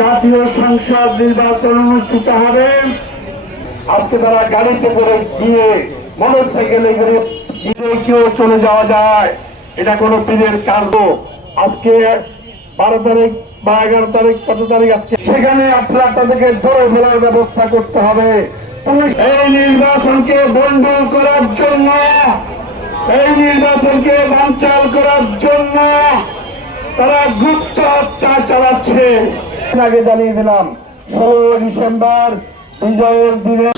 জাতীয় সংসদ নির্বাচন অনুষ্ঠিত হবে। আজকে তারা গাড়িতে করে গিয়ে মোটরসাইকেলে করে কেউ চলে যাওয়া যায়, এটা কোনো পীরের কাজ। আজকে 12 তারিখ বা 11 তারিখ কত তারিখ আজকে, সেখানে আপনারা তাদেরকে ধরে ফেলার ব্যবস্থা করতে হবে। এই নির্বাচনকে বন্ধ করার জন্য, এই নির্বাচনকে বানচাল করার জন্য তারা গুপ্ত হত্যা চালাচ্ছে। আগে জানিয়ে দিলাম 16 ডিসেম্বর বিজয়ের দিনে